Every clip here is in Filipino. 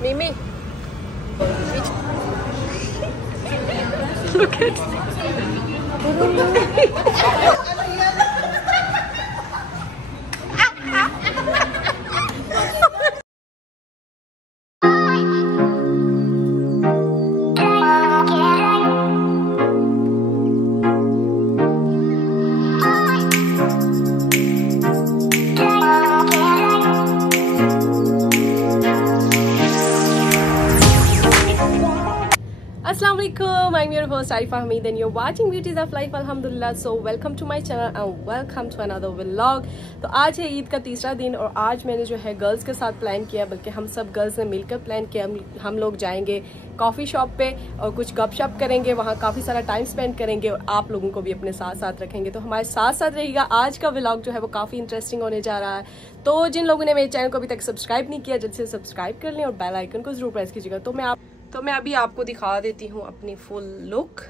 Mimi. Look at Assalamualaikum, I'm your host Arifa Hamid and you're watching Beauties of Life. Alhamdulillah. So welcome to my channel and welcome to another vlog. तो आज है ईद का तीसरा दिन और आज मैंने जो है गर्ल्स के साथ प्लान किया, बल्कि हम सब गर्ल्स ने मिलकर प्लान किया। हम लोग जाएंगे कॉफ़ी शॉप पे और कुछ गपशप करेंगे, वहाँ काफ़ी सारा टाइम स्पेंड करेंगे और आप लोगों को भी अपने साथ साथ रखेंगे। तो हमारे साथ साथ रहेगा। आज का व्लॉग जो है वो काफ़ी इंटरेस्टिंग होने जा रहा है। तो जिन लोगों ने मेरे चैनल को अभी तक सब्सक्राइब नहीं किया, जल्द से सब्सक्राइब कर लें और बेल आइकन को ज़रूर प्रेस कीजिएगा। तो मैं अभी आपको दिखा देती हूँ अपनी फुल लुक।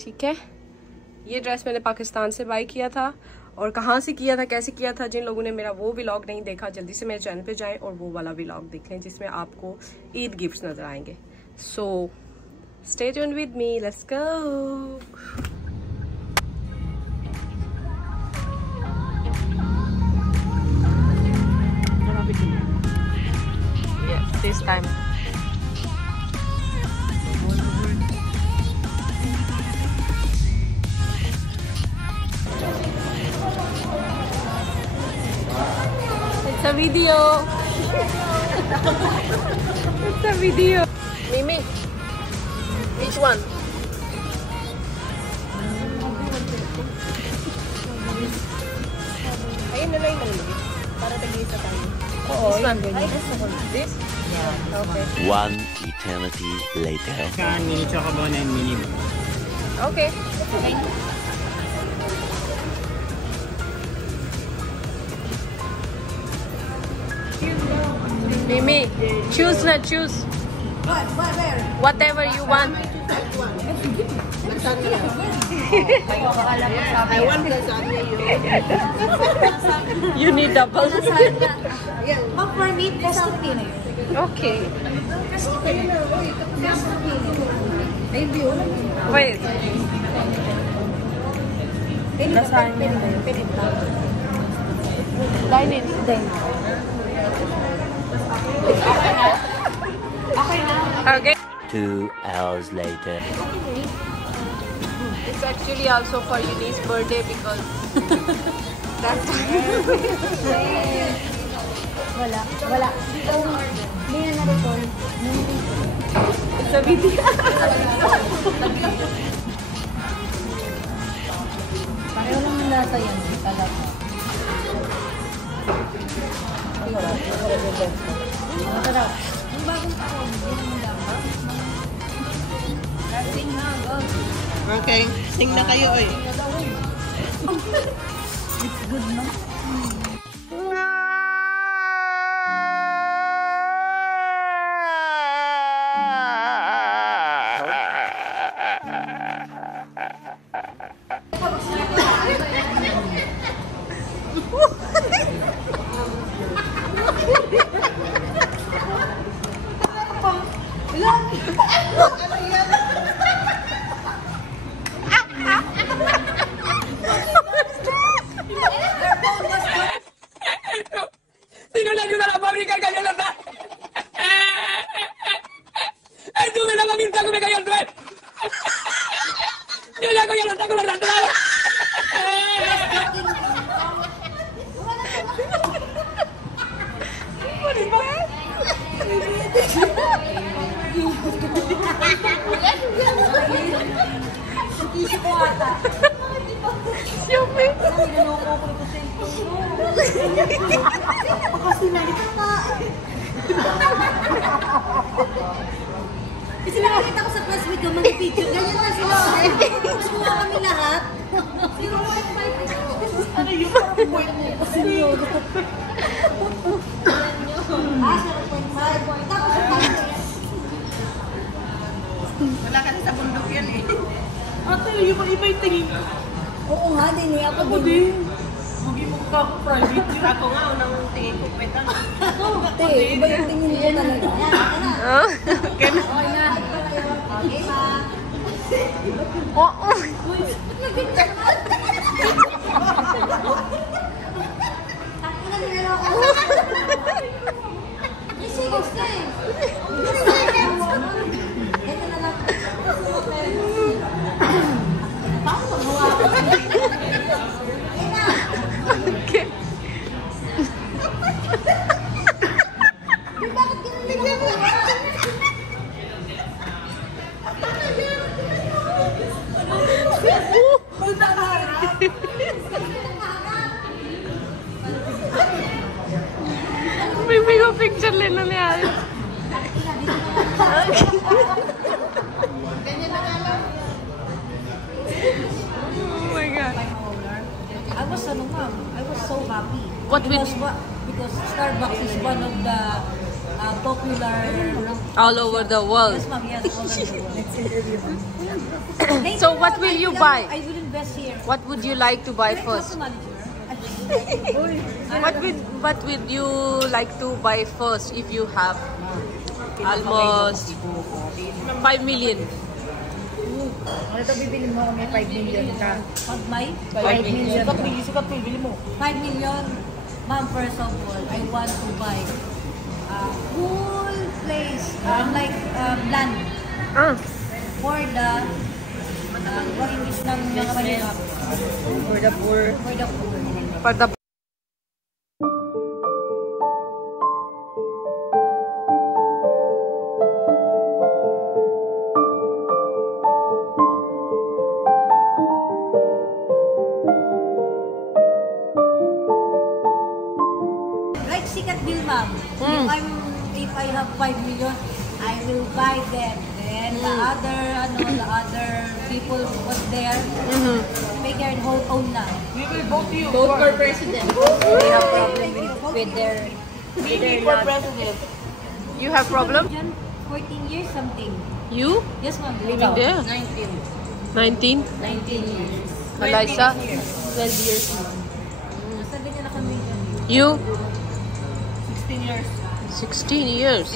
ठीक है, ये ड्रेस मैंने पाकिस्तान से बाय किया था और कहाँ से किया था, कैसे किया था, जिन लोगों ने मेरा वो व्लॉग नहीं देखा जल्दी से मेरे चैनल पे जाएं और वो वाला व्लॉग देखें जिसमें आपको ईद गिफ्ट्स नजर आएंगे। So stay tuned with me, let's go. This time. It's a video. It's a video. Mimi, which one? Ayun na lang yung malaki. Para tag-isa tayo. This one. This? Yeah. Okay. One eternity later. Mini chocobone and mini. Okay. Mimi, choose na choose. Where? Whatever you want. I want lasagna. You need double. But for me, pesto pino. Okay. Pesto pino. Wait. Lasagna. Dine in. Okay. 2 hours later. It's actually also for Yudi's birthday because that time. Wala. Hindi na na-record. It's a video. Pareho lang yung nasa yan. Talaga. Ito daw. Yung bagong taon, hindi naman dapat. Sing na, go. Okay, sing na kayo eh. It's good, no? Sino le ayuda a la fábrica que cayó la sal? ¡Ayúdame la mamita que me cayó el suelo! ¡Yo le hago ya lo saco la rantrada! Kasi nakakita ko sa classmate ko, mga picture. Ganyan na sila. Gusto kami lahat. 0.5. Ano yun? 0.5. Ah, 0.5. Tapos yung Wala kasi sa bundok yan eh. Ate, iba yung tingin. oo nga din eh. Ako din. Huwag mo Ako nga, unang tingin ko, pwede na. Te, iba yung tingin ko talaga. Ah? Okay na. Okay, ma. Oo. Kasi gusto eh. Ito na lang. Paano hawakan? Okay. Bakit ganun tingnan mo? May ko picture लेना नहीं आ रही. Oh my god. I was ma'am, I was so happy. What with- because Starbucks is one of the popular All over the world. Yes, ma'am, yes, all over the world. Later So what on, will I you will- buy? I will invest here. What would you like to buy first? What would you like to buy first if you have almost 5 million? Ano ito bibili mo kami 5 million ka? Pag may 5 million. Sukat mo, bili mo. 5 million, ma'am, first of all, I want to buy a cool place, like land, for the English ng mga mahirap. For the poor. For the poor. For the Like Sikat Bill, ma'am. If I have 5 million, I will buy them. Then the other people was there, make their whole own na. We will vote you. Vote for president. They have problem with their Mimi for president. You have problem? 14 years something. You? Yes, ma'am. Yeah. 19. 19? 19 years. Eliza? 12 years. Basta ganyan na kami dyan. You? 16 years. 16 years.